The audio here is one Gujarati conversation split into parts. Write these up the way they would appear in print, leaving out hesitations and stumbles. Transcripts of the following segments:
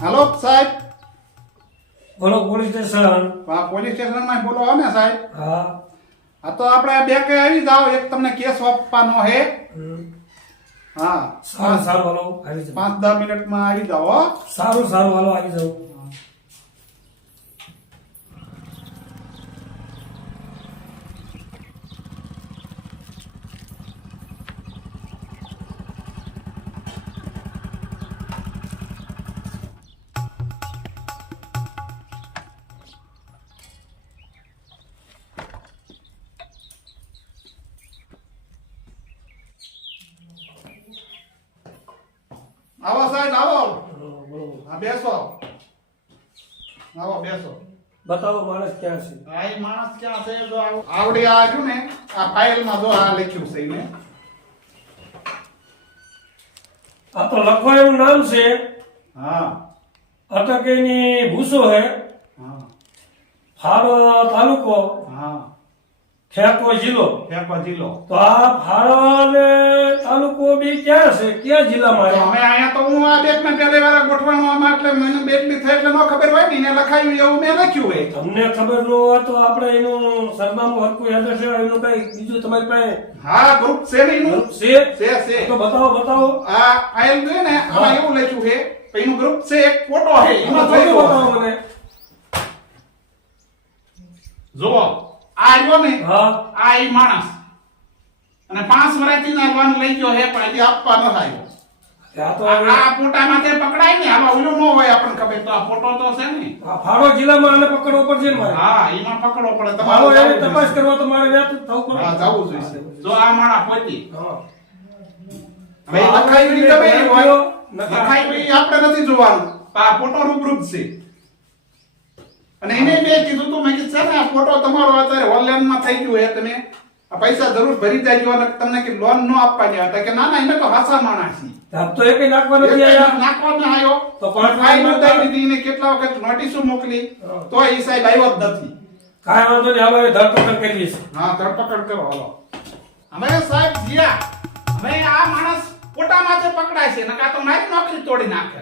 हेलो साहेब બોલો પોલીસ સ્ટેશન. પોલીસ સ્ટેશન માં બોલો હો ને સાહેબ હા. હા તો આપણે બે કે આવી જાઓ એક તમને કેસ આપવાનો હે હા સારું સારું હાલો આવી જાઓ. 5-10 મિનિટમાં આવી જાઓ હો સારું સારું હાલો આવી જાઓ. આવો સાહેબ આવો બોલો, બોલો. હા બેસો આવો બેસો બતાવો માણસ ક્યાં છે. આ ઈ માણસ ક્યાં છે જો આવડી આ જો ને આ ફાઇલમાં જો આ લખ્યું છે ને આ તો લખો એવું નામ છે. હા અટકેની ભૂસો હે. હા ફાળો તાલુકો, હા ઠેકો જિલ્લો. ફેંકો જિલ્લો તો આ ફાળો ને તાલુકો બી ક્યાં છે, કયા જિલ્લામાં તો છે? અમે અહીંયા તો હું આ બેગ માં પહેલી વાર ગોઠવાનું આમાં એટલે મને બેટલી થઈ એટલે ન ખબર હોય ને એને લખાયું એવું મેં લખ્યું હોય તમને ખબર ન હોય તો આપણે એનું સરનામું હરકું યાદ હશે, એનું કઈ બીજું તમારી પાસે હા ગ્રુપ છે ને એનું છે? છે તો બતાવો બતાવો. આ ફાઇલ છે ને આમાં એવું લખ્યું છે કે એનું ગ્રુપ છે એક ફોટો છે એમાં ફોટો જોયો બતાવો મને. જો આ રહ્યો ને હા. આ ઈ માણસ અને 5 વર્ષથી ના લોન લઈ ગયો હે પણ હજી આપવા ન આવ્યો આ તો આ ફોટામાંથી પકડાય ને આમાં ઓલું ન હોય આપણને ખબર તો આ ફોટો તો છે ને આ ફાળો જિલ્લામાં આને પકડવો પડશે ને મારે. હા એમાં પકડવો પડે ફાળો તમારે એની તપાસ કરવા તો મારે ત્યાં જ થવું પડે. હા જવું જોઈએ જો આ માણસ પોતી હા. હવે લખાયું ઈ ગમે ઈ હોય નખાય. લખાયું ઈ આપણે નથી જોવાનું આ ફોટો રૂબરૂ જ છે અને એને બે કીધું તું મેં કીધું છે ને આ ફોટો તમારો અત્યારે ઓનલાઈન માં થઈ ગયું હે તમે આ પૈસા જરૂર ભરી જાજો અને તમને કે લોન ન આપવાની હતા કે ના ના એને તો હાસા માણસ છે આપ તો એકેય નાખવા નથી આયા. નાખવાનો આવ્યો તો પાંચ ફાઇલ વાર ઉતારી દીધી ને કેટલા વખત નોટિસો મોકલી તો એ સાહેબ આવ્યો જ નથી કાંઈ વાંધો નહીં, હાલો એ ધરપકડ કરવી છે. હા ધરપકડ કરો હાલો અમે સાહેબ જીયા અમે આ માણસ પોતામાંથી પકડાય છે નકા તો મારી નોકરી તોડી નાખે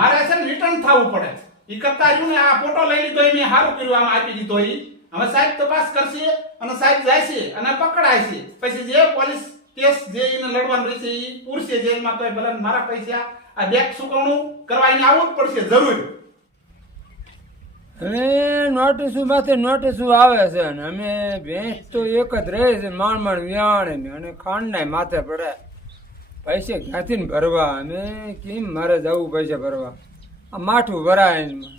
મારે છે ને રિટર્ન થવું પડે ઈ કરતા રહ્યું ને આ ફોટો લઈ લીધો એ મેં સારું કર્યું આમ આપી દીધો ઈ હવે સાહેબ તપાસ કરશે અને સાહેબ જાય છે અને પકડાય છે પછી જે પોલીસ કેસ જે એને લડવાનું રહેશે ઈ પૂરશે જેલમાં તો ભલે મારા પૈસા આ બેંક ચૂકવણું કરવા એને આવવું જ પડશે જરૂર હવે નોટિસું માથે નોટિસું આવે છે ને અમે ભેંસ તો એક જ રહે છે માંડ વ્યાણે ને અને ખાંડના માથે પડે પૈસે ક્યાંથી ને ભરવા અમે કેમ મારે જવું પૈસા ભરવા આ માઠું ભરાય એમાં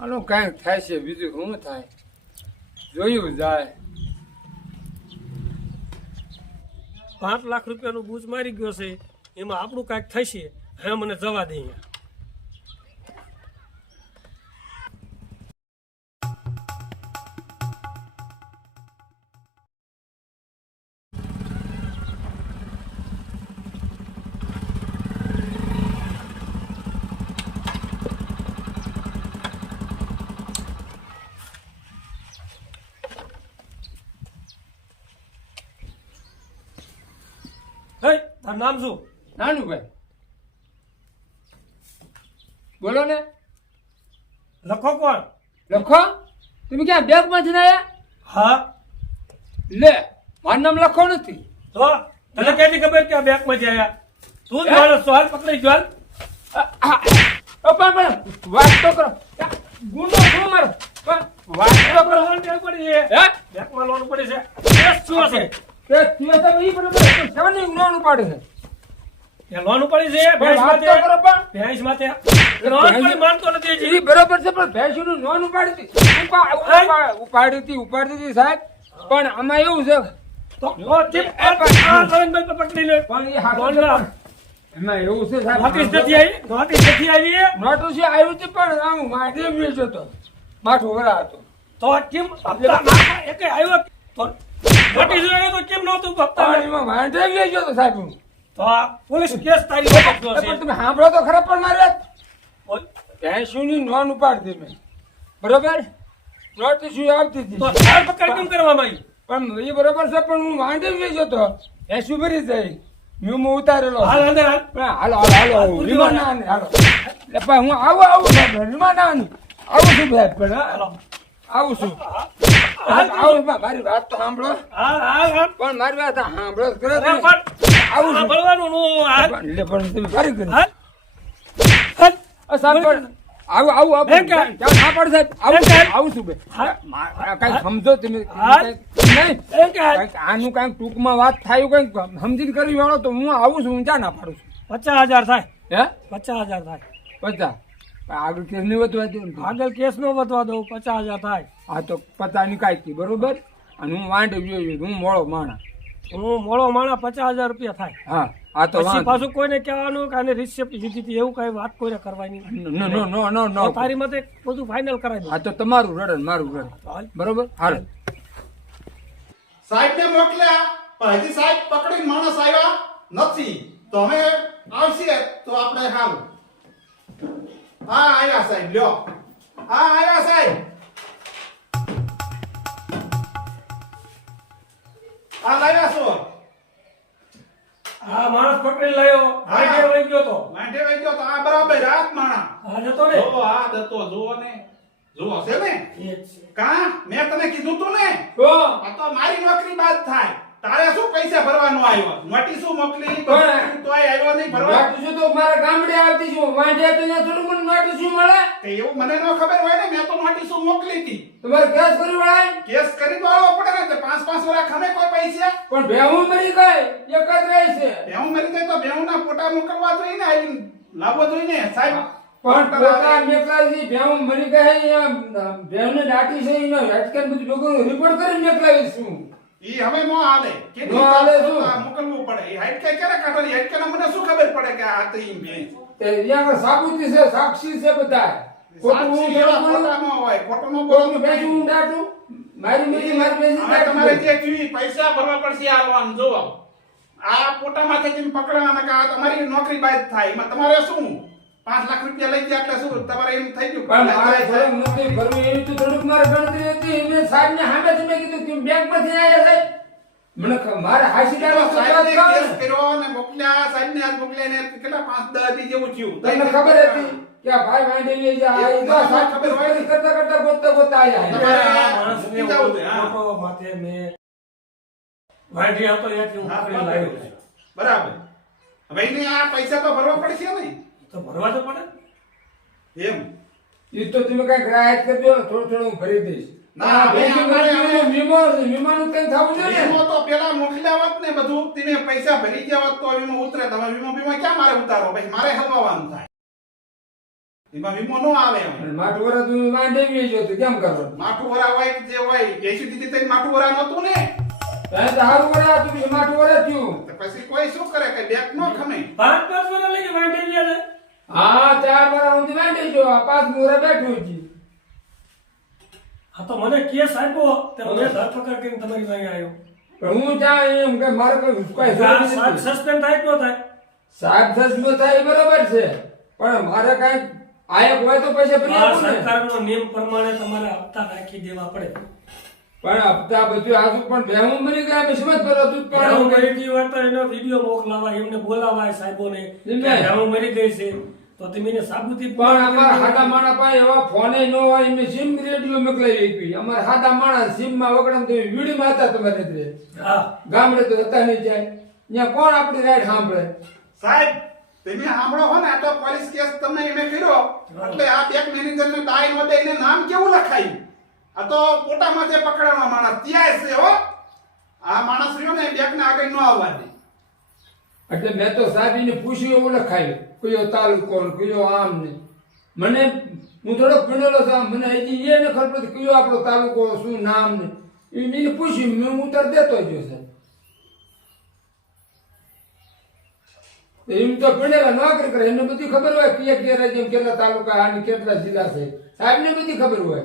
આનું કાંઈક થાય છે બીજું શું થાય જોયું જાય 5 લાખ રૂપિયાનું બૂચ મારી ગયો છે, એમાં આપણું કાંઈક થશે. હવે મને જવા દે અહીંયા. હે, તારું નામ શું? નાનું ભાઈ બોલો ને લખો કોણ? લખો તમે ક્યાં બેગમાંથી ના આવ્યા હા. લે મારું નામ લખો નથી તો તને કેવી ખબર કે આ બેંકમાં જ આયા? તું જ મારો સવાલ પકડી ગયો. પણ વાત તો કરો ગુંડો શું મારો પણ વાત તો કરો લોન લેવી પડી છે. હે બેંકમાં લોન પડી છે. કેસ શું છે? તે તું તો ઈ બરોબર સેવની નોન ઉપાડે છે એ લોન પડી છે ભેંસ વાત માટે. તો કરો પણ ભેંસ માટે. લોન પડી માનતો નથી હજી. ઈ બરોબર છે પણ ભેંસનું નોન ઉપાડી હતી ઉપાડી હતી સાહેબ પણ આમાં એવું છે તો ઓ ચીપ આ નરેન્દ્રભાઈ પર પકડી લે. પણ એ હાથો લોન છે ના. પણ એમાં એવું છે સાહેબ નોટિસ નથી આવી. નોટિસ નથી આવી. નોટિસ આવ્યું હતું પણ આમ માથે વેચ્યો હતો માથું વરા હતો તો કેમ હપ્તા નાખવા એકે આવ્યો તો નોટિસ આવી તો કેમ નહોતું હપ્તા? પાણીમાં માથે વેચ્યો હતો સાહેબ હું. તો આ પોલીસ કેસ તારી ઉપર પકડ્યો પણ છે. તમે સાંભળો તો ખરા પણ મારે બોલ. ભેંસુની નોન ઉપાડતી મેં બરોબર નોટિસ આવતી હતી તો ધરપકડ કેમ કરવામાં આવી? પણ એ બરોબર છે પણ હું વાંધે વેચ્યો હતો ભેંસું ભરી જાય મ્યુમો ઉતારેલો હાલ અંદર હાલ. પણ હાલો વિમાન ના આને, હાલો એટલે પણ હું આવું સાહેબ વિમાન ના આને. આવું છું સાહેબ પણ હા. આવું છું આવું મારી વાત તો સાંભળો હાલ હાલ હાલ. પણ મારી વાત સાંભળો જ કરો અરે તમે. પણ આવું આ છું ભણવાનું નું હાલ. એટલે પણ તમે ફરી કરી હાલ. હાલ. સાહેબ પણ આવું બેન કે? ક્યાં ના પડે સાહેબ બેન કે? આવું છું બે હા. કઈ સમજો તમે હા. નહીં બેન કે? કાંઈક આનું કાંઈક ટૂંકમાં વાત થાય કઈક સમજીને કરવી વાળો તો હું આવું છું હું ક્યાં ના પાડું છું 50,000 થાય. હે 50,000 થાય. પચાસ આગળ કેસ નહીં વધવા દઉં ને. આગળ કેસ નો વધવા દઉં 50,000 થાય. આ તો પચાસની કાંઈક બરોબર અને હું વાંઢ હું મોળો માણસ હું મોળો માણા 50,000 રૂપિયા થાય. હા આ તો પછી વાંધો. પાછું કોઈને કહેવાનું કે આને રિસિપ્ટ લીધી હતી એવું કઈ વાત કોઈને કરવાની નો નો નો નો નો તો તારી મતે બધું ફાઇનલ કરાવી દઉં. આ તો તમારું રડન મારું રડન હાલ. બરોબર હાલ સાહેબ ને મોકલ્યા પણ હજી સાહેબ પકડીને માણસ આવ્યા નથી તો હવે આવશે તો આપણે હાલ હા આવ્યા સાહેબ લ્યો હા આવ્યા સાહેબ હા લાવ્યા છો આ માણસ પકડી લાયો હા. હાઈડે લઈ ગયો તો માંડે વઈ ગયો તો આ બરાબર રાત માણા આ જતો ને જો આ દતો જુઓ ને જુઓ છે ને એ જ છે. કા મેં તને કીધું તું ને તો આ તો મારી નોકરી બાદ થાય તારે શું પૈસા ભરવાનો આવ્યો નોટિસો મોકલી પણ- તોય આવ્યો નહીં ભરવા નોટિસ તો મારા ગામડે આવતી છું વાંઢે તો ત્યાં થોડું મને નોટિસ મળે તે એવું મને ન ખબર હોય ને મેં તો નોટિસો મોકલી હતી તમારે કેસ કરી વળાય કેસ કરી દો પડે ને તે 5-5 વર્ષ ખમે કોઈ પૈસા પણ ભેહું મરી ગઈ એક જ રહી છે બેહું મરી જાય તો બેહુંના ફોટા મોકલવા જોઈએ ને આવીને લાવવો જોઈએ ને સાહેબ પણ પોતા મેકલાજી ભેહું મરી ગઈ ભેહુંને દાટી છે એનો હેડકેન બધું ડોગરો રિપોર્ટ કરીને મેકલાવીશું ઈ હવે નો હાલે કે નો હાલે શું? મોકલવું પડે ઈ હાઈટ કે ક્યારે કાઢવાની હાઈટ કે મને શું ખબર પડે કે આ તો ઈ ભેંસ તે અહીંયા સાબુતી છે સાક્ષી છે બધા ખોટું હું સાક્ષી એવા થોડું બોલું ખોટા ન હોય ખોટું ન કોઈનું બોલવું ભેંસું હું દાટું મારી મેજી મારી મેજી હવે તમારે દાટું જે જોઈએ પૈસા ભરવા પડશે આલવાનું જોવો આ પોટામાંથી જેમ પકડવાના કે આ તમારી નોકરી બાદ થાય એમાં તમારે શું 5 લાખ રૂપિયા લઈ ગયા એટલે શું તમારે એમ થઈ ગયું પણ મારે થોડુંક નથી ભરવું એવી તો થોડુંક મારે ગણતરી હતી મેં સાહેબને સામે મેં કીધું કે બેંકમાંથી આવ્યા સાહેબ મને મારે હાસીદારો સાહેબને કેસ કર્યો અને મોકલ્યા સાહેબને આજ મોકલ્યા ને કેટલા 5-10 દી જેવું થયું તમને ખબર હતી કે આ ભાઈ વાંઢી જે આ એ તો સાહેબ ખબર હોય ને. કરતા કરતા ગોતતા આયા તમારે આ માણસને મૂકી જવું છે, હા. ફોટો માથે મેં વાંઢી હતો ત્યાંથી હું હા, પકડી લાવ્યો છે. બરાબર હવે એને આ પૈસા તો ભરવા પડશે ને તો ભરવા તો પડે. એમ એ તો તમે કઈ ગ્રાહક કરજો થોડું થોડું હું ભરી દઈશ ના, હવે વીમાનું કઈ થવું જોઈએ ને વીમો તો પેલા મોકલ્યા હોત ને બધું તમે પૈસા ભરી ગયા હોત તો વીમો ઉતરે તમે વીમો ક્યાં મારે ઉતારો પછી મારે હલવાનું થાય એમાં વીમો નો આવે હવે. અને માઠું વરસ હું વાંઢી ગયો તો કેમ કરવાનું માઠું વરા હોય કે જે હોય બેસી દીધી તઈ માઠું વરા નતું ને ત્યાં તો હારું વરસ હતું એ માઠું વરસ થયું તો પછી કોઈ શું કરે કે બેક નો ખમે 5-5 વર્ષ લઈ વાંઢી ગયા ને. હા 4 વરસ હું વાંઢી ગયો આ 5 વરસ બેઠું છું આ તો મને કેસ આપ્યો તે મેં ધરપકડ કરીને તમારી પાસે આવ્યો. પણ હું ત્યાં એમ કે મારે કોઈ જરૂર નથી. સસ્પેન્ડ થાય તો થાય. સાહેબ સસ્તો થાય એ બરોબર છે પણ મારે કઈ આયક હોય તો પૈસા ભરી આ આપું ને સરકારનો નિયમ પ્રમાણે તમારે હપ્તા નાખી દેવા પડે. પણ હપ્તા બધું આજુ પણ ભેહું મરી ગયા પછી મત ભરો તું જ ભેહું પણ મરી ગઈ હોય તો એનો વિડીયો મોકલાવાય એમને બોલાવાય સાહેબોને કે એમને? ભેહું મરી ગઈ છે તો તમે એને સાબુતી પણ અમારા હાડા માણા પાસે એવા ફોને ન હોય એમને સિમ રેડિયો મોકલાવી આપી અમારા હાડા માણા સિમ માં વગડામ તો વીડીમાં હતા તમારે એટલે હા ગામડે તો હતા નહીં જાય ત્યાં કોણ આપણી રાઈડ સાંભળે સાહેબ તમે સાંભળો હો ને આ તો પોલીસ કેસ તમે એને કર્યો એટલે આ બેંક મેનેજર ને ડાય નો દઈને નામ કેવું લખાયું આ તો પોટામાં જે પકડાવાનો માણસ ત્યાં છે હો આ માણસ રહ્યો ને બેંક ને આગળ ન આવવા દે એટલે મેં તો સાહેબને પૂછ્યું એવું લખાયું કયો તાલુકો ને કયો આમ ને મને હું થોડોક ભણેલો છું મને હજી એને ખબર નથી કયો આપણો તાલુકો શું નામ ને એ મેં પૂછ્યું મેં ઉત્તર દેતો જ સાહેબ એમ તો ભણેલા નોકરી કરે એમને બધી ખબર હોય કે રાજ્ય કેટલા તાલુકા અને કેટલા જિલ્લા છે સાહેબને બધી ખબર હોય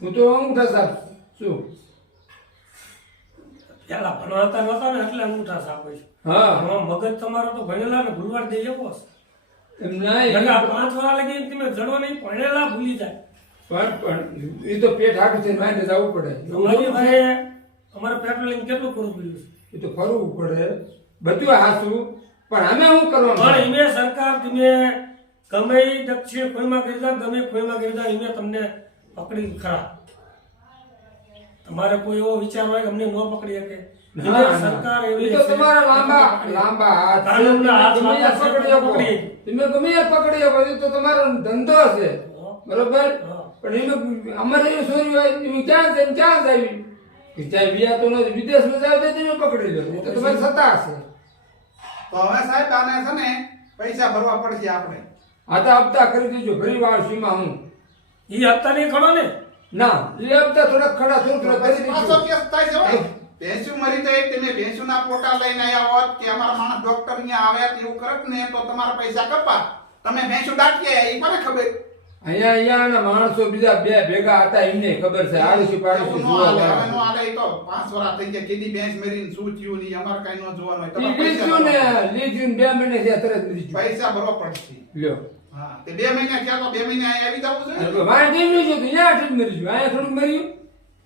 હું તો અંગૂઠા સાહેબ શું પેલા ભણવાતા નતા ને એટલે અંગૂઠા સાફ હોય છે. હા આમાં મગજ તમારો તો ભણેલા ને ભૂલવા દે એવો છે. એમ નકર નહીં આ 5 વર્ષ લગી તમે જડો નહીં ભણેલા ભૂલી જાય. પણ એ તો પેટ હાટું થઈને વાંધે જવું પડે અમારી ભાઈ અમારે પેટ્રોલિંગ કેટલું કરવું પડ્યું છે. એ તો ફરવું પડે બધું હાસું પણ અમે શું કરવાનું પણ એમે સરકાર તમે ગમે ઈ દક્ષિણ ખૂણમાં કરી દો, ગમે ખૂણમાં કરી દો, એમે તમને પકડી ખરા. તમારે કોઈ એવો વિચાર હોય કે અમને ન પકડી શકે? ના, ના. સરકાર ઈ એવી તો તમારા લાંબા હાથ છે. કાનૂનના હાથ તમે લાંબા છે, પકડી શકો. પકડી. તમે ગમે એ પકડી શકો. ઈ તો તમારો ધંધો છે, બરોબર? હા. પણ એનું અમારે એવું ચોરી હોય એનું ક્યાં જાય આવી કે ત્યાં વ્યા તો નથી, વિદેશમાં જાવ તો તમે પકડી લો. એ તો તમારી સત્તા છે. તો હવે સાહેબ આને છે ને પૈસા ભરવા પડશે આપણે. આ તો હપ્તા કરી દેજો, ફરી વાર સીમા હું ઈ હપ્તા નહીં ખરો ને? ના, એ હપ્તા થોડા ખરા થોડા કરી પાછો દેજો. કેસ થાય છે હો. ભેંસું મરી જાય, તમે ભેંસુના પોટા લઈને આવ્યા હોત કે અમારા માણસ ડોક્ટર અહીંયા આવ્યા એવું કરત ને તો તમારા પૈસા કપા. તમે ભેંસું દાટી આવ્યા, એ કોને ખબર? અહીંયાના માણસો બીજા બે ભેગા હતા, એમને ખબર છે. આડોશી પાડોશી એવું નો જોવા હાલે, હવે વાળા. નો હાલે. ઈ તો 5 વર્ષ થઈ ગયા, કીધી ભેંસ મરીને શું થયું નહીં, અમારે કાંઈ ન જોવાનું હોય. ઈ તમારે લીધું ને, પૈસા લીધું ને 2 મહિને થયા તરત લીધું. પૈસા ભરવા પડશે. લ્યો. હા, તે 2 મહિના થયા તો 2 મહિના અહીંયા આવી જવું જોઈએ. મારે જેવું છે તો ત્યાં આઠ જ મરી ગયું, અહીંયા થોડુંક મર્યું.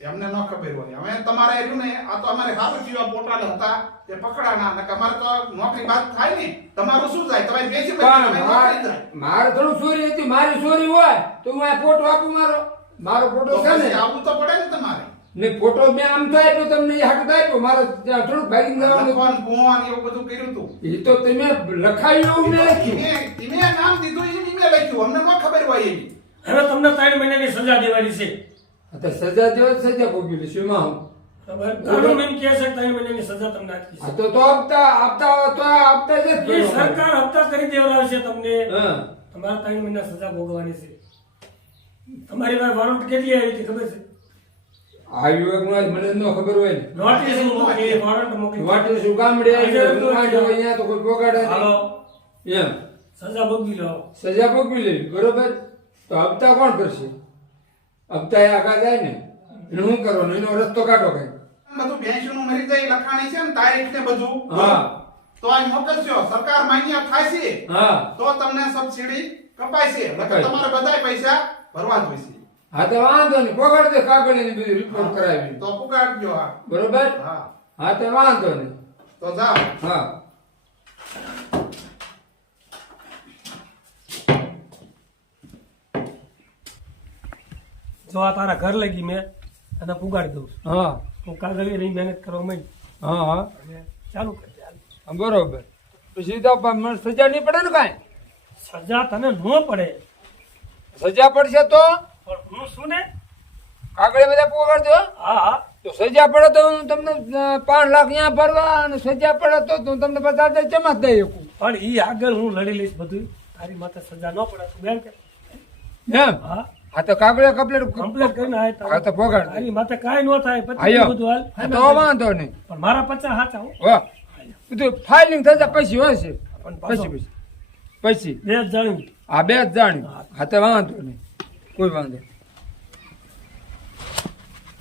એમને ન ખબર હોય. હવે તમારે રહ્યું ને, આ તો અમારે સારું જીવા પોટા હતા તે પકડાના, ને અમારે તો નોકરી બાદ થાય ને. તમારું શું થાય? તમારી બેસી પણ નોકરી જાય. મારે થોડું ચોરી હતી, મારી ચોરી હોય તો હું આ ફોટો આપું. મારો ફોટો તો છે ને, પછી આવવું તો પડે ને તમારે. ને ફોટો મેં આમ તો આપ્યો તમને, એ હાથ આપ્યો. મારે ત્યાં થોડુંક ભાગીને જવાનું. લખવાનું, ભૂવાનું એવું બધું કર્યું હતું. એ તો તમે લખાયું એવું મેં લખ્યું. ઈમે નામ દીધું, ઈમે લખ્યું. અમને ન ખબર હોય એવી. હવે તમને 3 મહિનાની સજા દેવાની છે. આ તો સજા દેવા જ સજા ભોગવી લઈશું. એમાં હું બરાબર? કાનૂન એમ કહે છે કે 3 મહિનાની સજા તમને આપી આ છે. તો આપતા જ એ નથી. સરકાર હપ્તા કરી દેવડાવશે તમને. હા. તમારે 3 મહિના સજા ભોગવવાની છે. તમારી પાસે વોરંટ કેટલી આવી હતી ખબર છે? આ યુવકમાં મને ન ખબર હોય ને. નોટિસ મોકલી, વોરંટ મોકલી. વાટે શું ગામડે આવી આજે હું માંડ્યો હોય, અહીંયા તો કોઈ પોગાડે હાલો, નહીં. એમ સજા ભોગવી લો. સજા ભોગવી લેવી, બરોબર? તો હપ્તા કોણ કરશે? હપ્તા એ આગા જાય ને, એને શું કરવાનું? એનો રસ્તો કાઢો કઈ. બધું ભેંસનું મરી જાય લખાણી છે ને, તારીખ ને બધું. હા. તો આ મોકલશો, સરકાર માન્ય થાય છે હા. તો તમને સબસિડી કપાય છે. નકર કપાય. તમારે બધાય પૈસા ભરવા જ હોય છે. હા તો વાંધો નહીં, પોગાડ દે કાગળ એની બધી રિપોર્ટ કરાવી, તો પુકારજો. હા, બરોબર? હા. હા તો વાંધો નહીં. તો જાઓ. હા. જો આ તારા ઘર લગી મેં અને પુગાડી દઉં છું. હા. હું કાગળિયાની મહેનત કરવા માંડી હા. હા. અને ચાલુ કરી દે. હા, બરોબર. પછી તો મને સજા નહીં પડે ને કાંઈ? સજા તને ન પડે સજા પડશે તો પણ હું શું ને, કાગળે બધા પોગાડ દો. હા હા, તો સજા પડે તો હું તમને 5 લાખ અહીંયા ભરવા, અને સજા પડે તો હું તમને 50,000 જમા જ દઈ શકું. પણ ઈ આગળ હું લડી લઈશ બધું. તારી માથે સજા ન પડે તું બેન કે એમ? હા, હા તો કાગળે કમ્પ્લેટ કમ્પ્લેટ કરીને આય હા તો પોગાડ દે. તારી માથે કાંઈ ન થાય. પછી આયો. બધું હાલ. હા, તો વાંધો નહીં. પણ મારા 50 સાચા હો. વાહ, બધું ફાઇલિંગ થતા પછી હોય છે. પણ પાછો પછી બે જ જાણ્યું. આ બે જ જાણ્યું. હા તો વાંધો નહીં, કોઈ વાંધો નહીં.